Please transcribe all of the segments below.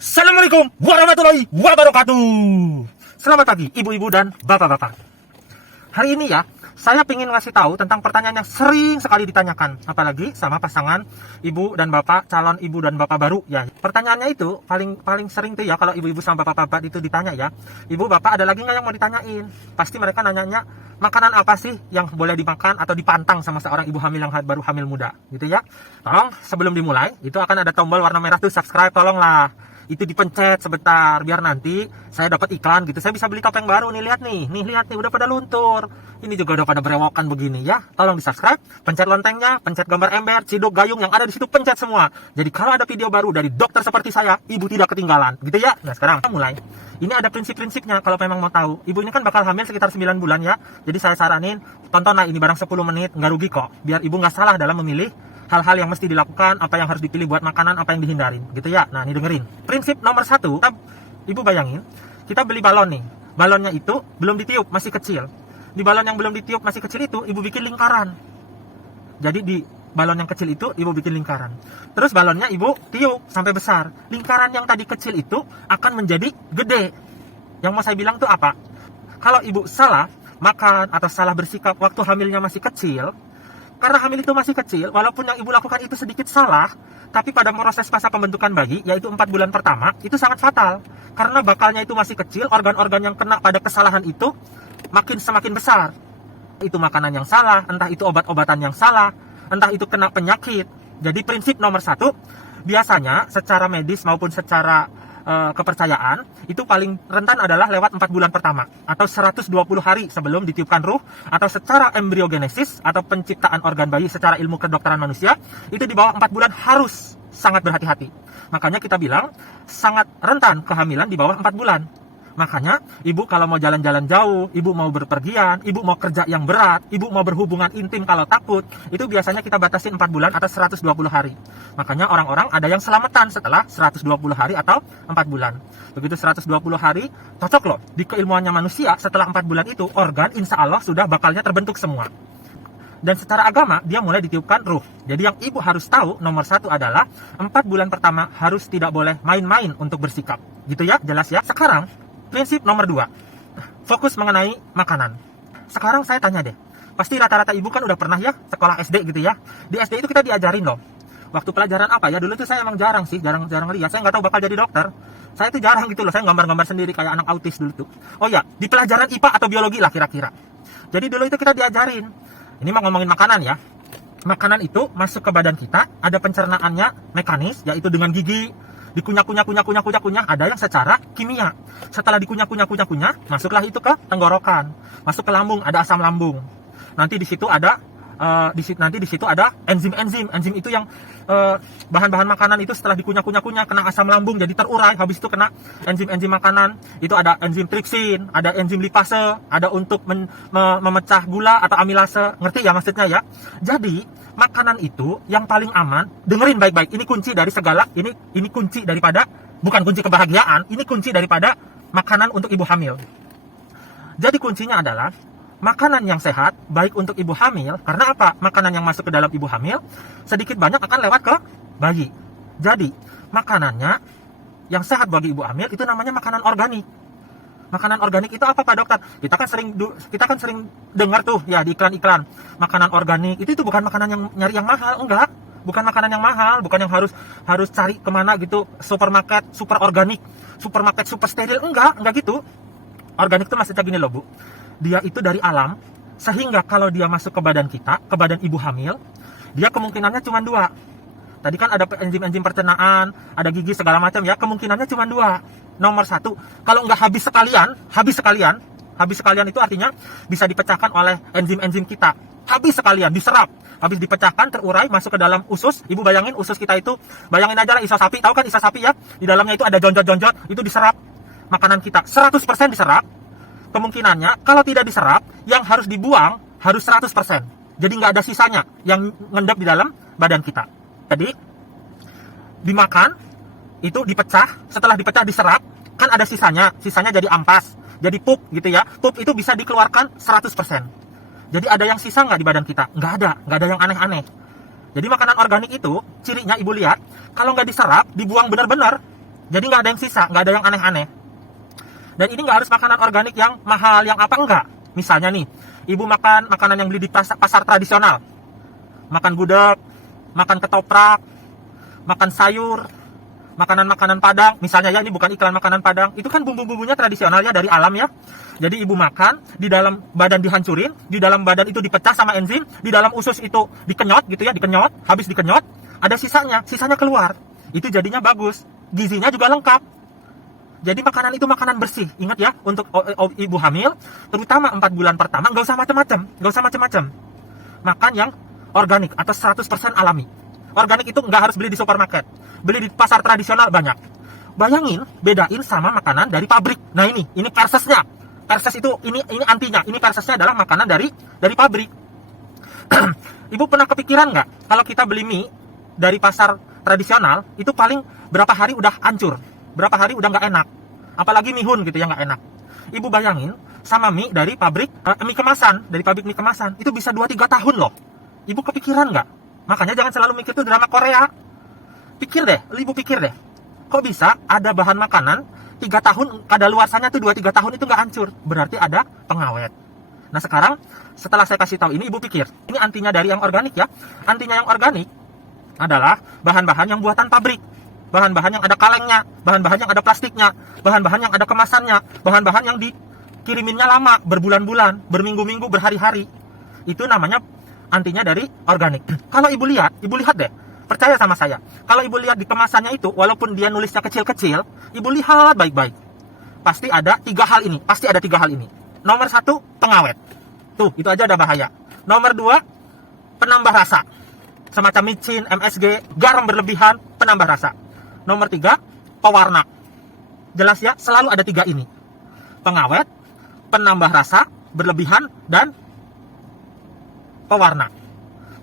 Assalamualaikum warahmatullahi wabarakatuh. Selamat pagi ibu-ibu dan bapak-bapak. Hari ini ya, saya ingin ngasih tahu tentang pertanyaan yang sering sekali ditanyakan, apalagi sama pasangan ibu dan bapak, calon ibu dan bapak baru ya. Pertanyaannya itu paling sering tuh ya, kalau ibu-ibu sama bapak-bapak itu ditanya ya, ibu bapak ada lagi nggak yang mau ditanyain? Pasti mereka nanyanya, makanan apa sih yang boleh dimakan atau dipantang sama seorang ibu hamil yang baru hamil muda gitu ya. Tolong sebelum dimulai itu akan ada tombol warna merah tuh subscribe, tolonglah itu dipencet sebentar biar nanti saya dapat iklan gitu, saya bisa beli topeng baru nih. Lihat nih udah pada luntur, ini juga udah pada berewokan begini ya. Tolong di subscribe, pencet loncengnya, pencet gambar ember, ciduk, gayung yang ada di situ, pencet semua. Jadi kalau ada video baru dari dokter seperti saya, ibu tidak ketinggalan gitu ya. Nah sekarang kita mulai. Ini ada prinsip-prinsipnya kalau memang mau tahu. Ibu ini kan bakal hamil sekitar 9 bulan ya. Jadi saya saranin tontonlah ini barang 10 menit, nggak rugi kok, biar ibu nggak salah dalam memilih hal-hal yang mesti dilakukan, apa yang harus dipilih buat makanan, apa yang dihindarin gitu ya. Nah ini dengerin prinsip nomor 1. Ibu bayangin kita beli balon nih, balonnya itu belum ditiup, masih kecil. Di balon yang belum ditiup masih kecil itu ibu bikin lingkaran. Jadi di balon yang kecil itu ibu bikin lingkaran, terus balonnya ibu tiup sampai besar. Lingkaran yang tadi kecil itu akan menjadi gede. Yang mau saya bilang tuh apa, kalau ibu salah makan atau salah bersikap waktu hamilnya masih kecil, karena hamil itu masih kecil, walaupun yang ibu lakukan itu sedikit salah, tapi pada proses fase pembentukan bayi, yaitu 4 bulan pertama, itu sangat fatal. Karena bakalnya itu masih kecil, organ-organ yang kena pada kesalahan itu semakin besar. Itu makanan yang salah, entah itu obat-obatan yang salah, entah itu kena penyakit. Jadi prinsip nomor 1, biasanya secara medis maupun secara kepercayaan, itu paling rentan adalah lewat 4 bulan pertama atau 120 hari sebelum ditiupkan ruh, atau secara embriogenesis atau penciptaan organ bayi secara ilmu kedokteran manusia, itu di bawah 4 bulan harus sangat berhati-hati. Makanya kita bilang sangat rentan kehamilan di bawah 4 bulan. Makanya ibu kalau mau jalan-jalan jauh, ibu mau berpergian, ibu mau kerja yang berat, ibu mau berhubungan intim kalau takut, itu biasanya kita batasi 4 bulan atau 120 hari. Makanya orang-orang ada yang selamatan setelah 120 hari atau 4 bulan. Begitu 120 hari, cocok loh. Di keilmuannya manusia, setelah 4 bulan itu, organ insya Allah sudah bakalnya terbentuk semua. Dan secara agama, dia mulai ditiupkan ruh. Jadi yang ibu harus tahu, nomor 1 adalah 4 bulan pertama harus tidak boleh main-main untuk bersikap. Gitu ya, jelas ya. Sekarang, prinsip nomor 2, fokus mengenai makanan. Sekarang saya tanya deh, pasti rata-rata ibu kan udah pernah ya sekolah SD gitu ya. Di SD itu kita diajarin loh. Waktu pelajaran apa ya, dulu tuh saya emang jarang lihat. Saya nggak tahu bakal jadi dokter. Saya tuh jarang gitu loh, saya gambar-gambar sendiri kayak anak autis dulu tuh. Oh ya, di pelajaran IPA atau biologi lah kira-kira. Jadi dulu itu kita diajarin. Ini mah ngomongin makanan ya. Makanan itu masuk ke badan kita, ada pencernaannya mekanis, yaitu dengan gigi. Dikunyah, ada yang secara kimia. Setelah dikunyah, masuklah itu ke tenggorokan, masuk ke lambung, ada asam lambung. Nanti di situ ada enzim itu yang bahan-bahan makanan itu setelah dikunyah kena asam lambung jadi terurai, habis itu kena enzim makanan. Itu ada enzim tripsin, ada enzim lipase, ada untuk memecah gula atau amilase. Ngerti ya maksudnya ya? Jadi makanan itu yang paling aman, dengerin baik-baik, ini kunci dari segala, ini kunci daripada, bukan kunci kebahagiaan, ini kunci daripada makanan untuk ibu hamil. Jadi kuncinya adalah makanan yang sehat, baik untuk ibu hamil. Karena apa? Makanan yang masuk ke dalam ibu hamil sedikit banyak akan lewat ke bayi. Jadi makanannya yang sehat bagi ibu hamil itu namanya makanan organik. Makanan organik itu apa Pak Dokter? Kita kan sering dengar tuh ya di iklan-iklan. Makanan organik itu bukan makanan yang nyari yang mahal, enggak. Bukan makanan yang mahal, bukan yang harus cari kemana gitu, supermarket super organik, supermarket super steril, enggak gitu. Organik itu maksudnya gini loh Bu. Dia itu dari alam, sehingga kalau dia masuk ke badan kita, ke badan ibu hamil, dia kemungkinannya cuma 2. Tadi kan ada enzim-enzim pencernaan, ada gigi segala macam ya, kemungkinannya cuma 2. Nomor 1, kalau nggak habis sekalian itu artinya bisa dipecahkan oleh enzim-enzim kita. Habis sekalian, diserap. Habis dipecahkan, terurai, masuk ke dalam usus. Ibu bayangin usus kita itu, bayangin aja lah isa sapi. Tahu kan isa sapi ya? Di dalamnya itu ada jonjot-jonjot, itu diserap. Makanan kita 100% diserap. Kemungkinannya, kalau tidak diserap, yang harus dibuang harus 100%. Jadi nggak ada sisanya yang ngendap di dalam badan kita. Jadi, dimakan, itu dipecah, setelah dipecah diserap, kan ada sisanya jadi ampas, jadi pup gitu ya. Pup itu bisa dikeluarkan 100%. Jadi ada yang sisa nggak di badan kita? Nggak ada yang aneh-aneh. Jadi makanan organik itu, cirinya ibu lihat, kalau nggak diserap, dibuang benar-benar, Jadi nggak ada yang sisa, nggak ada yang aneh-aneh. Dan ini nggak harus makanan organik yang mahal, yang apa, enggak. Misalnya nih, ibu makan makanan yang beli di pasar tradisional. Makan gudeg, makan ketoprak, makan sayur, makanan-makanan Padang. Misalnya ya, ini bukan iklan makanan Padang. Itu kan bumbu-bumbunya tradisional ya, dari alam ya. Jadi ibu makan, di dalam badan dihancurin, di dalam badan itu dipecah sama enzim, di dalam usus itu dikenyot gitu ya, dikenyot, habis dikenyot, ada sisanya keluar. Itu jadinya bagus. Gizinya juga lengkap. Jadi makanan itu makanan bersih. Ingat ya, untuk ibu hamil, terutama 4 bulan pertama, nggak usah macam-macam. Makan yang organik atau 100% alami. Organik itu nggak harus beli di supermarket. Beli di pasar tradisional banyak. Bayangin, bedain sama makanan dari pabrik. Nah ini persesnya. Perses itu, ini antinya. Ini persesnya adalah makanan dari pabrik. Ibu pernah kepikiran nggak, kalau kita beli mie dari pasar tradisional, itu paling berapa hari udah hancur, berapa hari udah nggak enak. Apalagi mihun gitu ya, nggak enak. Ibu bayangin sama mie dari pabrik mie kemasan, itu bisa 2-3 tahun loh. Ibu kepikiran nggak? Makanya jangan selalu mikir itu drama Korea. Ibu pikir deh, kok bisa ada bahan makanan 3 tahun kadaluarsanya tuh 2-3 tahun itu nggak hancur? Berarti ada pengawet. Nah sekarang setelah saya kasih tahu ini, ibu pikir ini antinya dari yang organik ya. Antinya yang organik adalah bahan-bahan yang buatan pabrik, bahan-bahan yang ada kalengnya, bahan-bahan yang ada plastiknya, bahan-bahan yang ada kemasannya, bahan-bahan yang dikiriminnya lama, berbulan-bulan, berminggu-minggu, berhari-hari. Itu namanya antinya dari organik. Kalau ibu lihat deh, percaya sama saya, kalau ibu lihat di kemasannya itu, walaupun dia nulisnya kecil-kecil, ibu lihat baik-baik, pasti ada 3 hal ini. Nomor 1, pengawet. Tuh, itu aja ada bahaya. Nomor 2, penambah rasa. Semacam micin, MSG, garam berlebihan, penambah rasa. Nomor 3, pewarna. Jelas ya, selalu ada 3 ini. Pengawet, penambah rasa berlebihan, dan pewarna.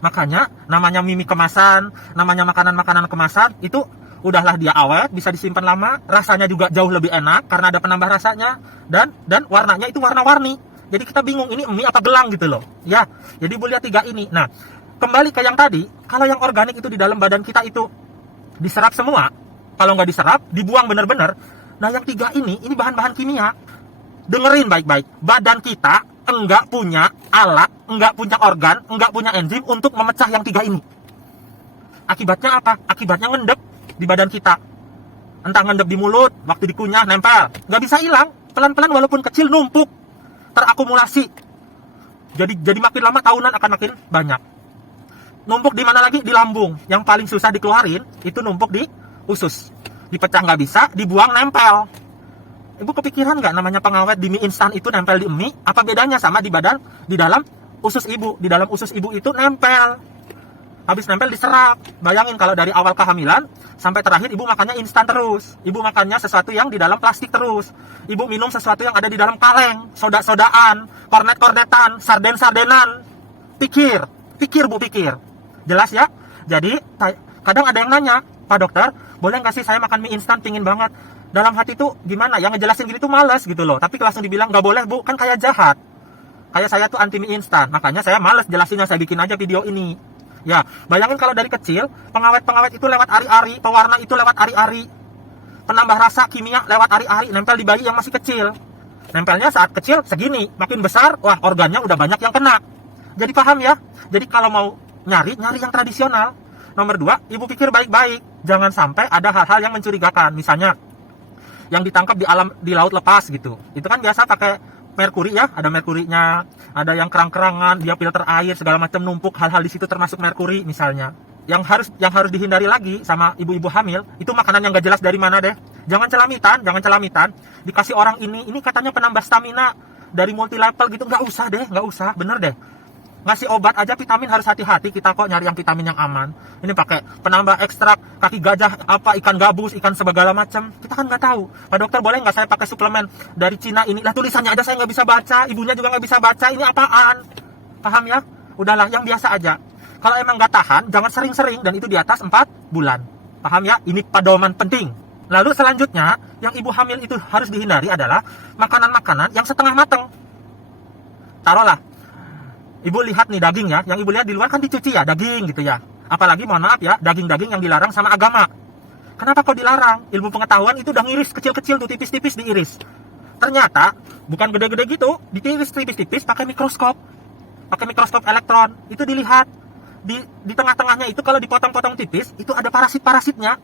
Makanya namanya mie kemasan, namanya makanan-makanan kemasan, itu udahlah dia awet, bisa disimpan lama, rasanya juga jauh lebih enak karena ada penambah rasanya, dan warnanya itu warna-warni. Jadi kita bingung ini mie apa gelang gitu loh. Ya, jadi ibu lihat 3 ini. Nah, kembali ke yang tadi, kalau yang organik itu di dalam badan kita itu diserap semua, kalau nggak diserap, dibuang bener-bener. Nah, yang 3 ini bahan-bahan kimia. Dengerin baik-baik, badan kita enggak punya alat, enggak punya organ, enggak punya enzim untuk memecah yang 3 ini. Akibatnya apa? Akibatnya ngendep di badan kita. Entah ngendep di mulut, waktu dikunyah, nempel. Nggak bisa hilang. Pelan-pelan walaupun kecil, numpuk. Terakumulasi. Jadi makin lama tahunan akan makin banyak. Numpuk di mana lagi? Di lambung. Yang paling susah dikeluarin, itu numpuk di usus. Dipecah nggak bisa, dibuang nempel. Ibu kepikiran nggak namanya pengawet di mie instan itu nempel di mie? Apa bedanya sama di badan, di dalam usus ibu? Di dalam usus ibu itu nempel. Habis nempel diserap. Bayangin kalau dari awal kehamilan sampai terakhir ibu makannya instan terus. Ibu makannya sesuatu yang di dalam plastik terus. Ibu minum sesuatu yang ada di dalam kaleng, soda-sodaan, kornet-kornetan, sarden-sardenan. Pikir Bu, pikir. Jelas ya? Jadi kadang ada yang nanya, "Pak dokter, boleh nggak sih saya makan mie instan, pingin banget?" Dalam hati tuh gimana? Yang ngejelasin gini tuh males gitu loh. Tapi langsung dibilang nggak boleh Bu, kan kayak jahat. Kayak saya tuh anti mie instan, makanya saya males jelasinnya, saya bikin aja video ini. Ya, bayangin kalau dari kecil, pengawet-pengawet itu lewat ari-ari, pewarna itu lewat ari-ari, penambah rasa kimia lewat ari-ari, nempel di bayi yang masih kecil. Nempelnya saat kecil segini, makin besar, wah organnya udah banyak yang kena. Jadi paham ya? Jadi kalau mau nyari yang tradisional. Nomor 2, ibu pikir baik-baik. Jangan sampai ada hal-hal yang mencurigakan. Misalnya, yang ditangkap di laut lepas gitu. Itu kan biasa pakai merkuri ya, ada merkurinya, ada yang kerang-kerangan, dia filter air segala macam numpuk, hal-hal di situ termasuk merkuri misalnya. Yang harus dihindari lagi sama ibu-ibu hamil, itu makanan yang gak jelas dari mana deh. Jangan celamitan. Dikasih orang ini katanya penambah stamina dari multi level gitu, nggak usah, bener deh. Ngasih obat aja vitamin harus hati-hati, kita kok nyari yang vitamin yang aman. Ini pakai penambah ekstrak kaki gajah, ikan gabus, ikan segala macam. Kita kan nggak tahu. Pak dokter, boleh nggak saya pakai suplemen dari Cina ini? Lah tulisannya aja saya nggak bisa baca, ibunya juga nggak bisa baca. Ini apaan? Paham ya? Udahlah, yang biasa aja. Kalau emang nggak tahan, jangan sering-sering, dan itu di atas 4 bulan. Paham ya? Ini pedoman penting. Lalu selanjutnya, yang ibu hamil itu harus dihindari adalah makanan-makanan yang setengah mateng. Taruhlah, ibu lihat nih daging ya, yang ibu lihat di luar kan dicuci ya, daging gitu ya. Apalagi mohon maaf ya, daging-daging yang dilarang sama agama. Kenapa kok dilarang? Ilmu pengetahuan itu udah ngiris kecil-kecil tuh, tipis-tipis diiris. Ternyata bukan gede-gede gitu, diiris tipis-tipis pakai mikroskop. Pakai mikroskop elektron. Itu dilihat di tengah-tengahnya itu kalau dipotong-potong tipis, itu ada parasit-parasitnya.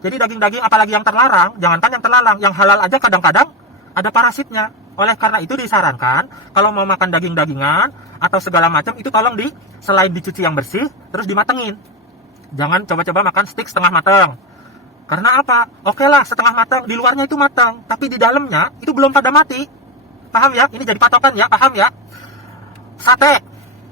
Jadi daging-daging apalagi yang terlarang, jangankan yang terlarang, yang halal aja kadang-kadang ada parasitnya. Oleh karena itu disarankan kalau mau makan daging-dagingan atau segala macam itu tolong selain dicuci yang bersih, terus dimatengin. Jangan coba-coba makan steak setengah matang. Karena apa? Oke lah setengah matang, di luarnya itu matang, tapi di dalamnya itu belum pada mati. Paham ya? Ini jadi patokan ya, paham ya? Sate,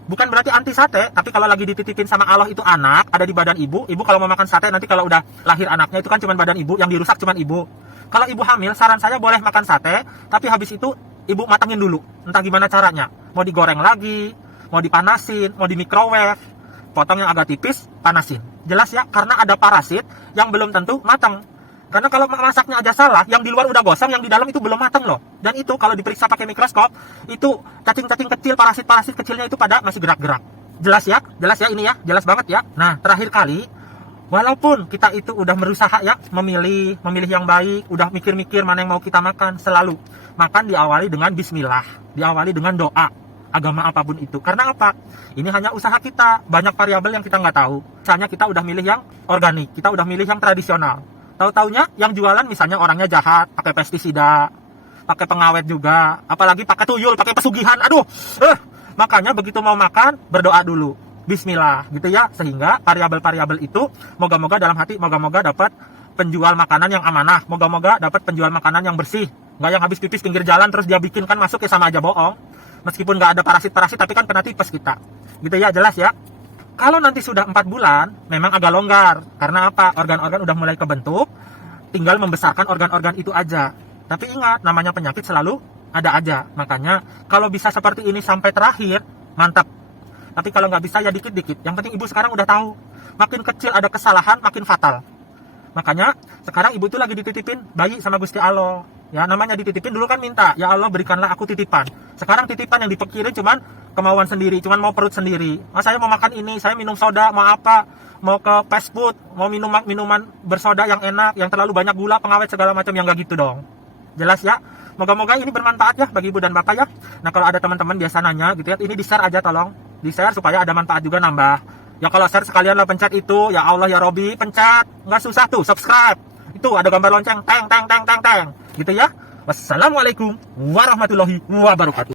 bukan berarti anti sate, tapi kalau lagi dititipin sama Allah itu anak, ada di badan ibu kalau mau makan sate nanti kalau udah lahir anaknya itu kan cuma badan ibu, yang dirusak cuma ibu. Kalau ibu hamil, saran saya boleh makan sate, tapi habis itu ibu matangin dulu. Entah gimana caranya. Mau digoreng lagi, mau dipanasin, mau di microwave. Potong yang agak tipis, panasin. Jelas ya, karena ada parasit yang belum tentu matang. Karena kalau masaknya aja salah, yang di luar udah gosong, yang di dalam itu belum matang loh. Dan itu kalau diperiksa pakai mikroskop, itu cacing-cacing kecil, parasit-parasit kecilnya itu pada masih gerak-gerak. Jelas ya ini ya, jelas banget ya. Nah, terakhir kali, walaupun kita itu udah berusaha ya memilih yang baik, udah mikir-mikir mana yang mau kita makan, selalu makan diawali dengan bismillah, diawali dengan doa, agama apapun itu. Karena apa? Ini hanya usaha kita, banyak variabel yang kita nggak tahu. Misalnya kita udah milih yang organik, kita udah milih yang tradisional. Tahu-taunya yang jualan misalnya orangnya jahat, pakai pestisida, pakai pengawet juga, apalagi pakai tuyul, pakai pesugihan. Aduh, makanya begitu mau makan berdoa dulu. Bismillah gitu ya, sehingga variabel-variabel itu moga-moga dalam hati, moga-moga dapat penjual makanan yang amanah, moga-moga dapat penjual makanan yang bersih, nggak yang habis pipis pinggir jalan terus dia bikin kan masuk ya sama aja bohong. Meskipun nggak ada parasit-parasit tapi kan kena tipes kita, gitu ya, jelas ya. Kalau nanti sudah 4 bulan memang agak longgar, karena apa? Organ-organ udah mulai kebentuk, tinggal membesarkan organ-organ itu aja. Tapi ingat, namanya penyakit selalu ada aja, makanya kalau bisa seperti ini sampai terakhir, mantap. Tapi kalau nggak bisa ya dikit-dikit. Yang penting ibu sekarang udah tahu. Makin kecil ada kesalahan, makin fatal. Makanya sekarang ibu itu lagi dititipin bayi sama Gusti Allah. Ya namanya dititipin dulu kan minta, ya Allah berikanlah aku titipan. Sekarang titipan yang dipikirin cuman kemauan sendiri, cuman mau perut sendiri. Saya mau makan ini, saya minum soda, mau apa? Mau ke fast food, mau minuman bersoda yang enak, yang terlalu banyak gula, pengawet segala macam, yang nggak gitu dong. Jelas ya? Moga-moga ini bermanfaat ya bagi ibu dan bapak ya. Nah kalau ada teman-teman biasa nanya gitu ya, ini di-share aja tolong. Di-share supaya ada manfaat juga nambah. Ya kalau share sekalian lah pencet itu, ya Allah ya Robi, pencet. Nggak susah tuh, subscribe. Itu ada gambar lonceng, teng. Gitu ya. Wassalamualaikum warahmatullahi wabarakatuh.